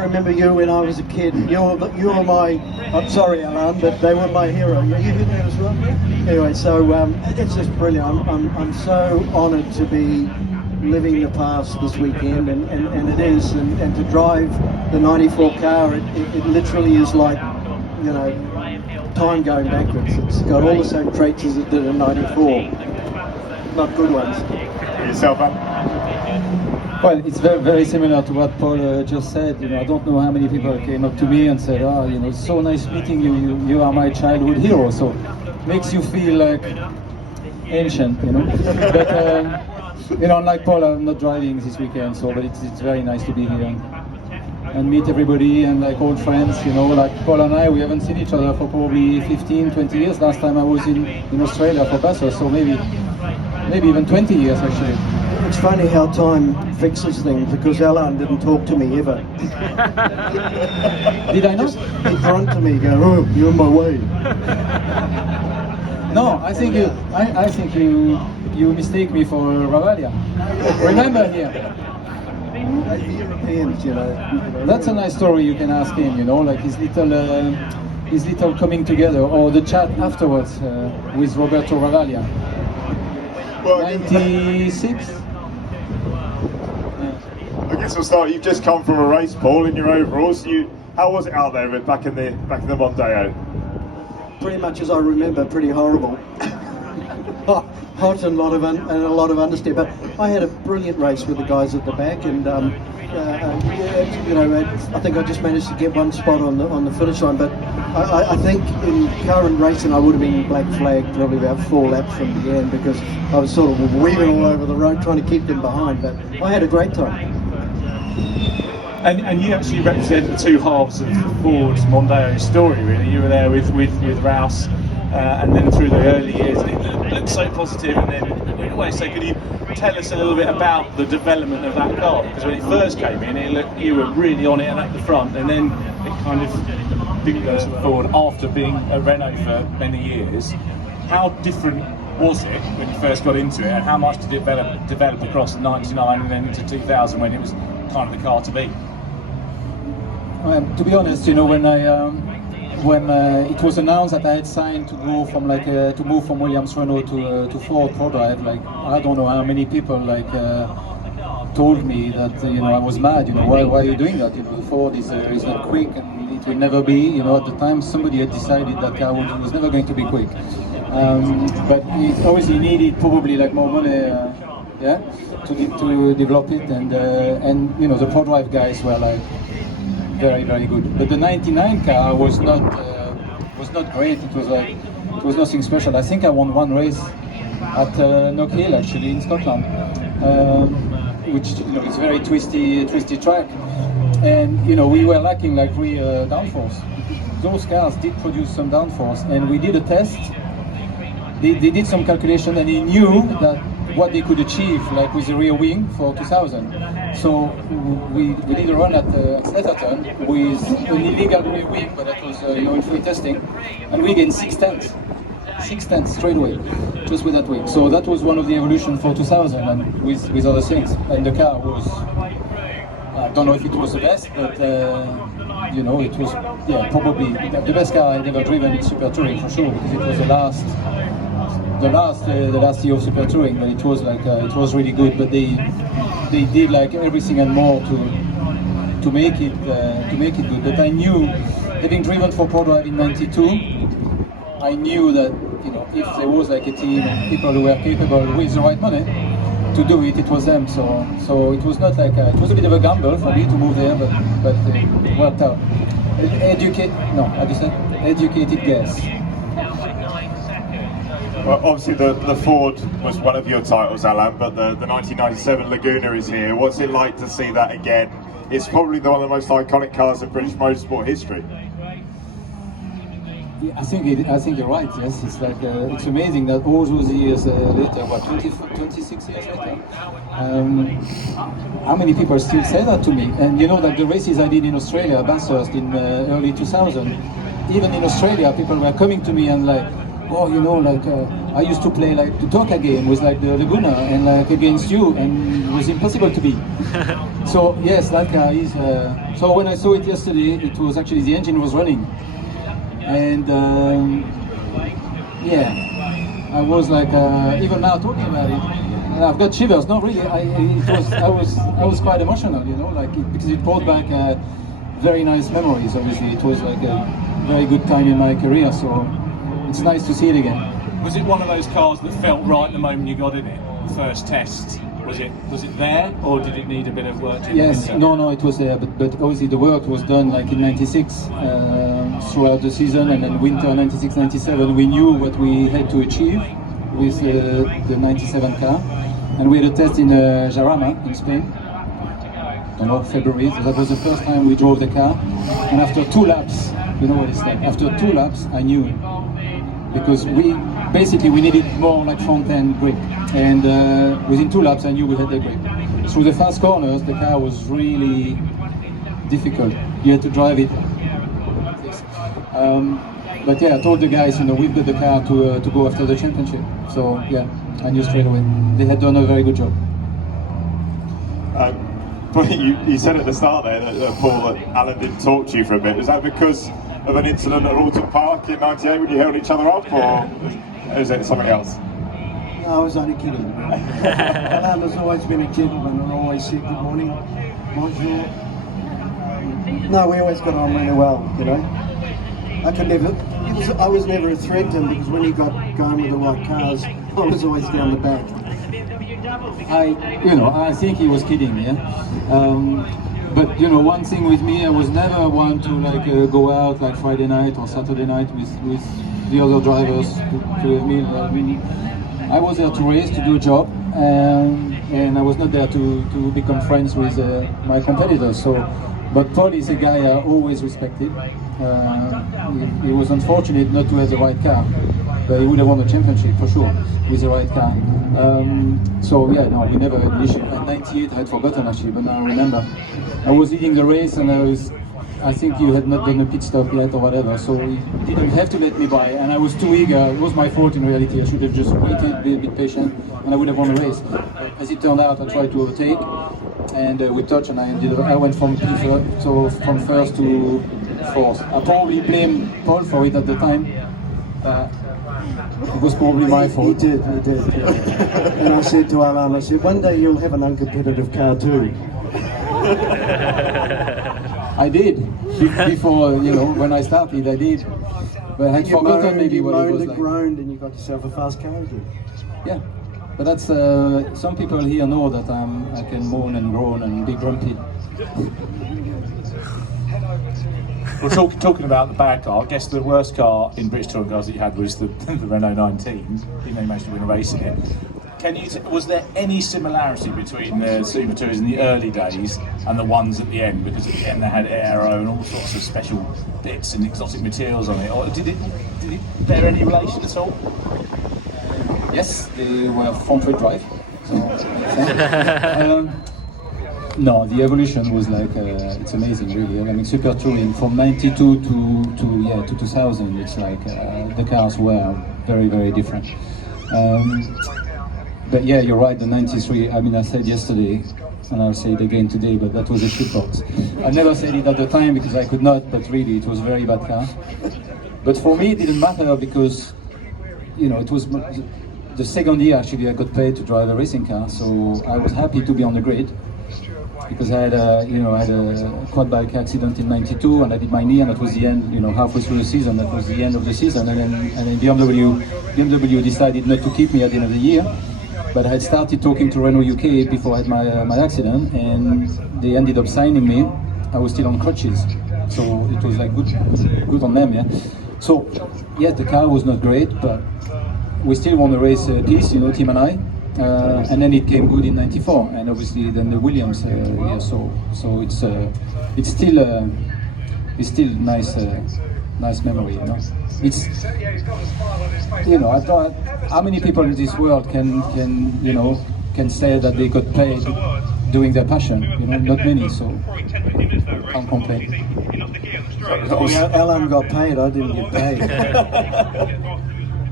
remember you when I was a kid. You were my, I'm sorry Alain, but they were my hero. You been there as well? Anyway, so it's just brilliant. I'm so honoured to be living the past this weekend, and it is, and to drive the 94 car, it literally is like, you know, time going backwards. It's got all the same traits as it did in 94. Not good ones. Yourself, man? Well, it's very similar to what Paul just said. You know, I don't know how many people came up to me and said, "Ah, you know, it's so nice meeting you. You are my childhood hero." So, makes you feel like ancient, you know. But you know, unlike Paul, I'm not driving this weekend, so but it's very nice to be here and meet everybody and like old friends. You know, like Paul and I, we haven't seen each other for probably 15, 20 years. Last time I was in Australia for Bathurst, so maybe even 20 years actually. It's funny how time fixes things, because Alain didn't talk to me ever. Did I not? He grunt to me, go, "Oh, you're in my way." No, I think you mistake me for Ravalia. Remember here. Maybe Europeans, you know. That's a nice story. You can ask him. You know, like his little coming together, or the chat afterwards with Roberto Ravalia. Well, 96. I guess we'll start. You've just come from a race, Paul, in your overalls. How was it out there back in the Mondeo? Pretty much as I remember, pretty horrible. Hot and a lot of understeer. But I had a brilliant race with the guys at the back, and yeah, you know, I think I just managed to get one spot on the finish line. But I think in current racing I would have been black flagged probably about 4 laps from the end, because I was sort of weaving all over the road trying to keep them behind. But I had a great time. And you actually represent the two halves of the Ford Mondeo story, really. You were there with Rouse, and then through the early years, and it looked so positive. And then, in a way, so could you tell us a little bit about the development of that car? Because when it first came in, you were really on it and at the front, and then it kind of didn't go forward after being a Renault for many years. How different was it when you first got into it, and how much did it develop across 99 and then into 2000 when it was kind of the car to be? To be honest, you know, when it was announced that I had signed to go from to move from Williams Renault to Ford ProDrive, like I don't know how many people told me that you know I was mad. You know, why are you doing that? You know, the Ford is not quick, and it will never be. You know, at the time somebody had decided that car was never going to be quick. But it obviously needed probably like more money, to develop it, and you know the ProDrive guys were like very, very good. But the 99 car was not great. It was nothing special. I think I won one race at Knock Hill actually in Scotland, which you know is very twisty track, and you know we were lacking like real downforce. Those cars did produce some downforce, and we did a test. They did some calculation, and he knew that what they could achieve, like with the rear wing for 2000. So we did a run at Etherton with an illegal rear wing, but that was you know in free testing, and we gained 6 tenths straight away, just with that wing. So that was one of the evolution for 2000, and with other things. And the car was, I don't know if it was the best, but you know it was probably the best car I'd ever driven in Super Touring for sure, because it was the last year of Super Touring, but it was like it was really good. But they did like everything and more to make it good. But I knew, having driven for ProDrive in '92, I knew that you know if there was like a team of people who were capable with the right money to do it, it was them. So it was not like it was a bit of a gamble for me to move there, but it worked out. Educated guess. Well, obviously the Ford was one of your titles, Alain, but the 1997 Laguna is here. What's it like to see that again? It's probably one of the most iconic cars in British motorsport history. Yeah, I think you're right. Yes, it's like it's amazing that all those years later, 26 years later, how many people still say that to me? And you know that the races I did in Australia, Bathurst in early 2000, even in Australia, people were coming to me and like, oh, you know, like I used to play like the Toka game with like the Laguna and like against you, and it was impossible to beat. So yes, that car is. So when I saw it yesterday, it was actually the engine was running, and yeah, I was like even now talking about it, I've got shivers. No, really, I was quite emotional, you know, like because it brought back very nice memories. Obviously, it was like a very good time in my career, so it's nice to see it again. Was it one of those cars that felt right the moment you got in it? The first test, was it there, or did it need a bit of work? Yes, no, it was there, but obviously the work was done like in '96 throughout the season, and then winter '96, '97 we knew what we had to achieve with the '97 car, and we had a test in Jarama in Spain. February. That was the first time we drove the car, and after 2 laps, you know what it's like. After 2 laps, I knew, because we needed more like front end grip, and within 2 laps, I knew we had the grip. Through the fast corners, the car was really difficult. You had to drive it. But yeah, I told the guys, you know, we've got the car to go after the championship. So yeah, I knew straight away they had done a very good job. But you said at the start there that Paul, that Alain didn't talk to you for a bit. Was that because of an incident at Alton Park in '98 when you held each other up, or is it something else? No, I was only kidding. Alain has always been a gentleman and always said good morning, bonjour. No, we always got on really well, you know. I was never a threat to him, because when he got going with the right cars, I was always down the back. I think he was kidding, yeah. But you know, one thing with me, I was never one to like go out like Friday night or Saturday night with the other drivers to meal. I mean, I was there to race, to do a job, and I was not there to become friends with my competitors. So, but Paul is a guy I always respected. He was unfortunate not to have the right car, but he would have won the championship for sure with the right car. So yeah, no, we never had an issue. At '98, I had forgotten actually, but now I remember. I was leading the race, and I think you had not done a pit stop yet or whatever, so he didn't have to let me by, and I was too eager. It was my fault in reality. I should have just waited, be a bit patient, and I would have won the race. As it turned out, I tried to overtake, and we touched, and I went from P4, so from first to fourth. I probably blame Paul for it at the time. It was probably my fault. He did. And I said to Alain, I said, one day you'll have an uncompetitive car too. I did. Before, you know, when I started, I did. But I had forgotten maybe what it was like. You groaned and you got yourself a fast car again. Yeah, but that's, some people here know that I can moan and groan and be grumpy. Well, talking about the bad car, I guess the worst car in British Touring Cars that you had was the Renault 19. You managed to win a race in it. Was there any similarity between the Super Tours in the early days and the ones at the end? Because at the end they had aero and all sorts of special bits and exotic materials on it. Or did it bear any relation at all? Yes, they were front-wheel drive. So, no, the evolution was like it's amazing, really. I mean, Super Touring from '92 to 2000, it's like the cars were very, very different. But yeah, you're right. The '93. I mean, I said yesterday, and I'll say it again today, but that was a shitbox. I never said it at the time because I could not, but really, it was a very bad car. But for me, it didn't matter because, you know, it was the second year actually I got paid to drive a racing car, so I was happy to be on the grid. Because I had a quad bike accident in '92, and I did my knee, and that was the end. You know, halfway through the season, that was the end of the season. And then BMW decided not to keep me at the end of the year. But I had started talking to Renault UK before I had my accident, and they ended up signing me. I was still on crutches, so it was like good on them, yeah. So yes, the car was not great, but we still won the race piece, you know, Tim and I. And then it came good in '94, and obviously then the Williams. Yeah, so it's still nice memory, you know. It's, you know, I thought, how many people in this world can say that they got paid doing their passion? You know, not many. So can't complain. Alain got paid. I didn't get paid.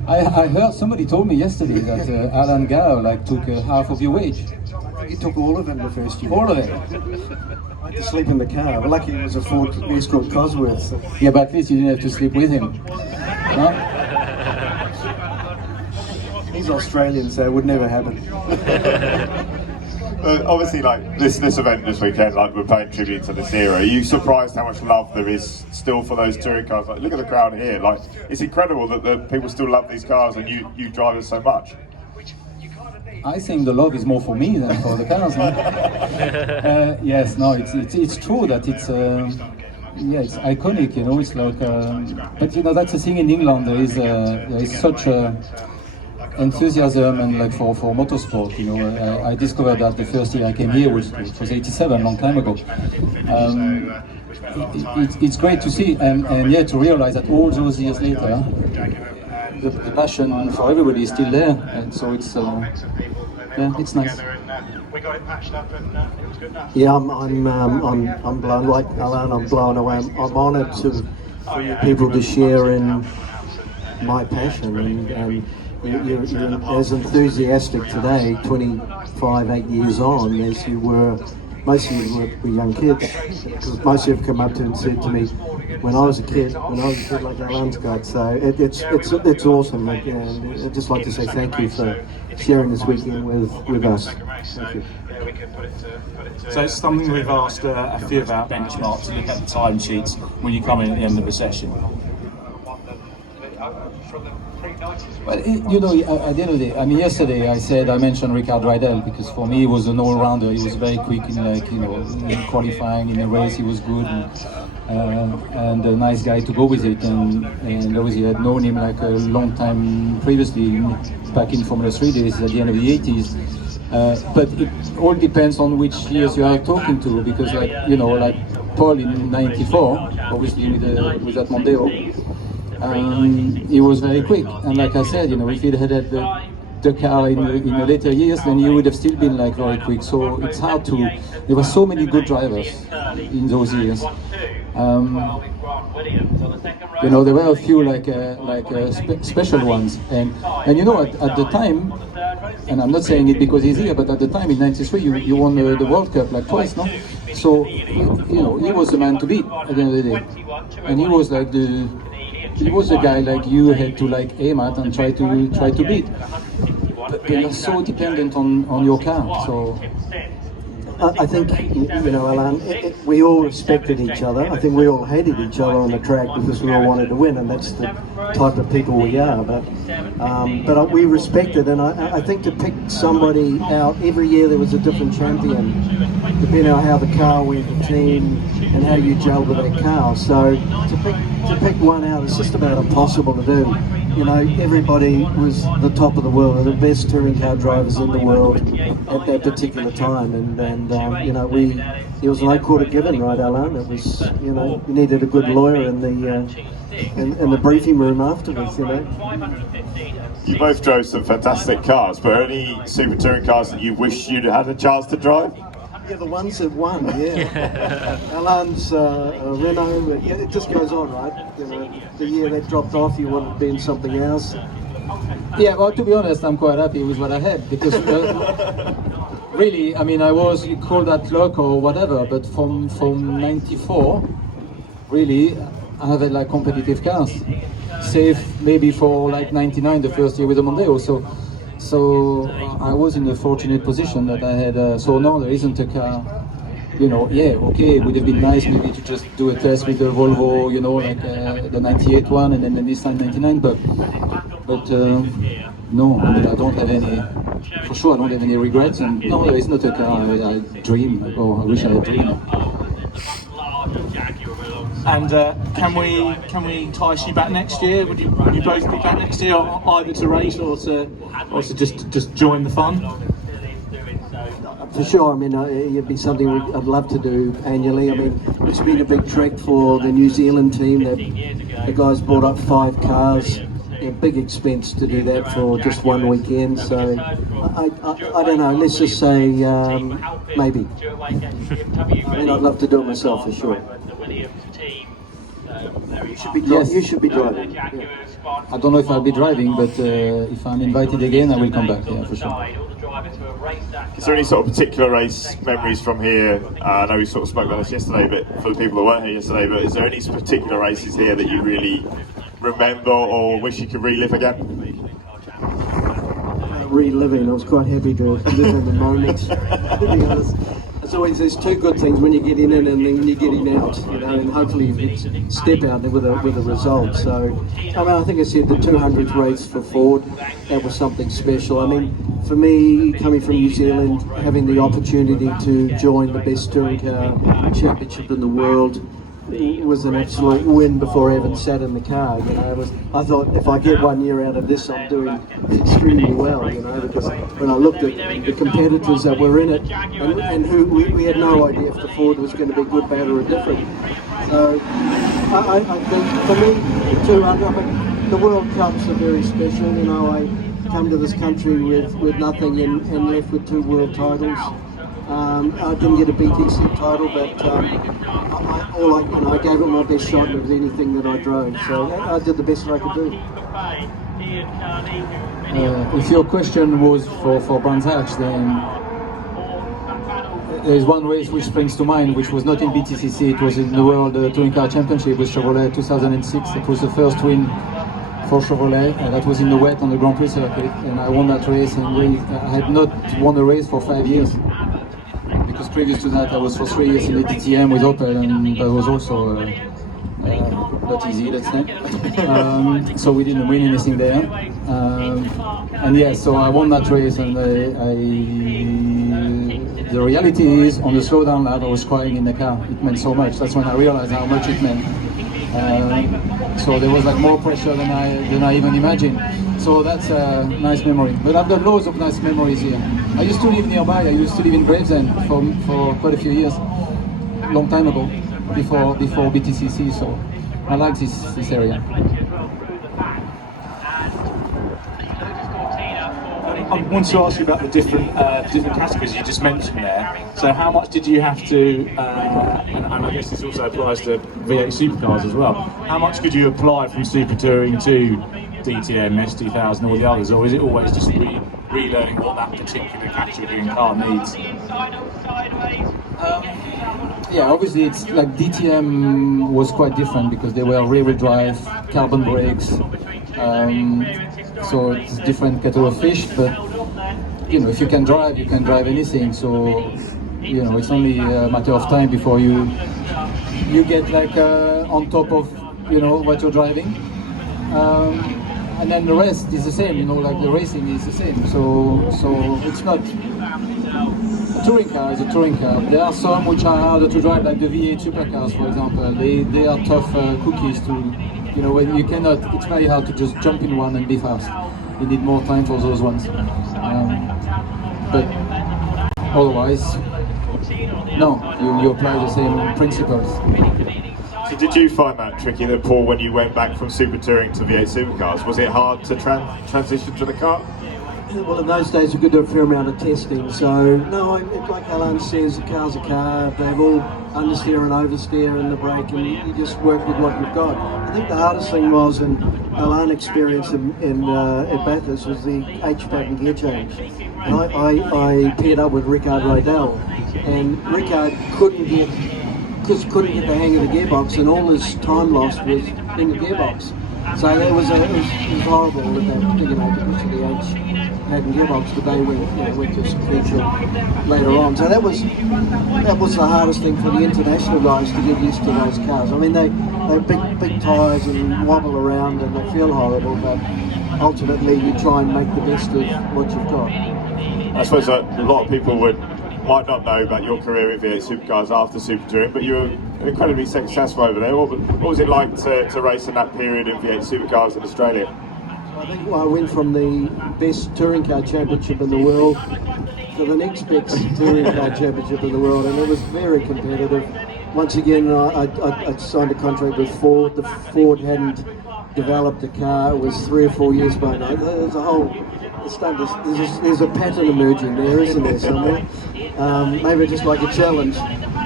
I heard somebody told me yesterday that Alain like took half of your wage. He took all of it the first year. All of it. I had to sleep in the car. But lucky it was a Ford Escort Cosworth. Yeah, but at least you didn't have to sleep with him. Huh? He's Australian, so it would never happen. Obviously, like this event this weekend, like we're paying tribute to this era. Are you surprised how much love there is still for those touring cars? Like, look at the crowd here. Like, it's incredible that the people still love these cars, and you drive it so much. I think the love is more for me than for the cars. Yes, no, it's true that it's it's iconic. You know, it's like, but you know that's the thing in England. There is such enthusiasm and like for motorsport. You know, I discovered that the first year I came here, which was '87, a long time ago. It's great to see and yeah, to realize that all those years later, the passion for everybody is still there, and so it's yeah, it's nice. Yeah, I'm blown, like Alain, I'm blown away. I'm honoured for you people to share in my passion, and you're as enthusiastic today, 8 years on, as you were. Most of you were young kids, because most of you have come up to and said to me, when I was a kid like Alain's got. So it's awesome, and I'd just like to say thank you for sharing this weekend with us. Thank you. So it's something we've asked a few of our benchmarks to look at the time sheets when you come in at the end of the session. Well, you know, at the end of the day, I mean, yesterday I mentioned Ricard Rydell because for me he was an all-rounder. He was very quick in, like, you know, in qualifying, in a race he was good, and a nice guy to go with it. And obviously I had known him like a long time previously, back in Formula 3 days at the end of the 80s. But it all depends on which years you are talking to, because, like, you know, like Paul in '94, obviously with that Mondeo. He was very quick, and like I said, you know, if he'd had the car in the later years, then he would have still been like very quick. So it's hard to. There were so many good drivers in those years. You know, there were a few special ones, and you know, at the time, and I'm not saying it because he's here, but at the time in '93, you won the World Cup like twice, no? So you know, he was the man to beat at the end of the day, and he was like He was a guy like you had to like aim at and try to beat. But you're so dependent on your car. So I think, you know, Alain, we all respected each other. I think we all hated each other on the track because we all wanted to win, and that's the type of people we are. But we respected, and I think to pick somebody out, every year there was a different champion, depending on how the car went, the team, and how you gelled with that car. So to pick one out is just about impossible to do. You know, everybody was the top of the world, the best touring car drivers in the world at that particular time, and you know, it was no quarter given, right, Alain? It was, you know, you needed a good lawyer in the briefing room afterwards, you know. You both drove some fantastic cars, but are any super touring cars that you wish you'd had a chance to drive? Yeah, the ones that won, yeah. Alain's Renault, yeah, it just goes on, right? You know, the year that dropped off, you would have been something else. yeah, well, to be honest, I'm quite happy with what I had, because really, I mean, you call that luck or whatever, but from '94, really, I have had like competitive cars, save maybe for like '99, the first year with the Mondeo. So I was in a fortunate position that I had. So no, there isn't a car. You know, yeah, okay, it would have been nice maybe to just do a test with the Volvo, you know, like the '98 one, and then this time '99. But no, I mean, I don't have any. For sure, I don't have any regrets. And no, there is not a car I dream. Like, oh, I wish I had dreamed. And can we entice you back next year? Would you both be back next year, either to race or to just join the fun? For sure, I mean, it'd be something I'd love to do annually. I mean, it's been a big trek for the New Zealand team. That the guys brought up 5 cars. A big expense to do that for just one weekend. So I don't know. Let's just say maybe. I mean, I'd love to do it myself for sure. You should be driving. Yes. You should be driving. Yeah. I don't know if I'll be driving, but if I'm invited again, I will come back, yeah, for sure. Is there any sort of particular race memories from here? I know we sort of spoke about this yesterday, but for the people that weren't here yesterday, but is there any particular races here that you really remember or wish you could relive again? Reliving, I was quite happy to live in the moment, to be honest. It's always, there's two good things when you're getting in and then when you're getting out, you know, and hopefully you can step out there with a result. So, I mean, I think I said the 200th race for Ford, that was something special. I mean, for me, coming from New Zealand, having the opportunity to join the best touring car championship in the world was an absolute win before I even sat in the car. You know, I thought if I get 1 year out of this, I'm doing extremely well. You know, because when I looked at the competitors that were in it, and who we had no idea if the Ford was going to be good, bad, or indifferent. So I think for me, 200. I mean, the World Cups are very special. You know, I come to this country with nothing and left with 2 world titles. I didn't get a BTCC title, but I gave it my best shot with anything that I drove. So I did the best that I could do. If your question was for Brands Hatch, then there is one race which springs to mind, which was not in BTCC. It was in the World Touring Car Championship with Chevrolet 2006. It was the first win for Chevrolet, and that was in the wet on the Grand Prix circuit, and I won that race. And I had not won a race for 5 years. Because previous to that I was for 3 years in the DTM with Opel, and that was also not easy, let's say. So we didn't win anything there. And yeah, so I won that race, and the reality is, on the slowdown lap I was crying in the car. It meant so much. That's when I realized how much it meant. So there was like more pressure than I even imagined. So that's a nice memory. But I've got loads of nice memories here. I used to live nearby. I used to live in Gravesend for quite a few years, long time ago, before BTCC. So I like this area. I want to ask you about the different categories you just mentioned there. So how much did you have to, and I guess this also applies to V8 supercars as well, how much could you apply from Super Touring to DTM, SD1000, all the others, or is it always just relearning what that particular category and car needs? Yeah, obviously it's like DTM was quite different because they were rear-wheel drive, carbon brakes, so it's a different kettle of fish. But you know, if you can drive anything. So you know, it's only a matter of time before you get like on top of what you're driving. And then the rest is the same, like the racing is the same. So it's not, a touring car is a touring car. There are some which are harder to drive, like the V8 supercars, for example. They are tough cookies to, when you cannot, it's very hard to just jump in one and be fast. You need more time for those ones. But otherwise, no, you apply the same principles. So did you find that tricky, that Paul, when you went back from Super Touring to V8 supercars? Was it hard to transition to the car? Well, in those days we could do a fair amount of testing. So no, like Alain says, a car's a car. They have all understeer and oversteer in the brake, and you just work with what you've got. I think the hardest thing was, and Alain experienced at Bathurst, was the H-pattern gear change. And I paired up with Ricard Riedel, and Ricard couldn't get the hang of the gearbox, and all his time lost was in the gearbox. So it was horrible with that particular because of the H-pattern gearbox. The day went to sequential later on. So that was the hardest thing for the international guys to get used to those cars. I mean, they're big tyres and wobble around and they feel horrible, but ultimately you try and make the best of what you've got. I suppose a lot of people might not know about your career in V8 supercars after Super Touring, but you were incredibly successful over there. What was it like to race in that period in V8 supercars in Australia? I think I went from the best touring car championship in the world to the next best touring car championship in the world, and it was very competitive. Once again, I signed a contract with Ford. The Ford hadn't developed a car. It was 3 or 4 years by now. There's a whole... There's a pattern emerging there, isn't there, somewhere? Maybe just like a challenge.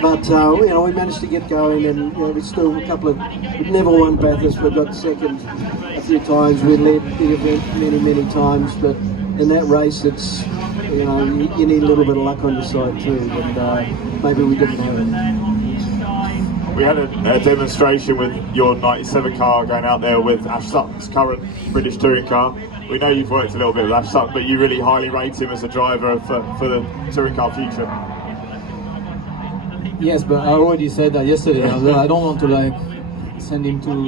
But you know, we managed to get going, and you know, we still we've never won Bathurst. We got second a few times. We led the event many times, but in that race, it's you know you need a little bit of luck on your side too, and maybe we didn't have it. We had a demonstration with your 97 car going out there with Ash Sutton's current British touring car. We know you've worked a little bit with Ash Sutton, but you really highly rate him as a driver for the touring car future. Yes, but I already said that yesterday. I don't want to like send him to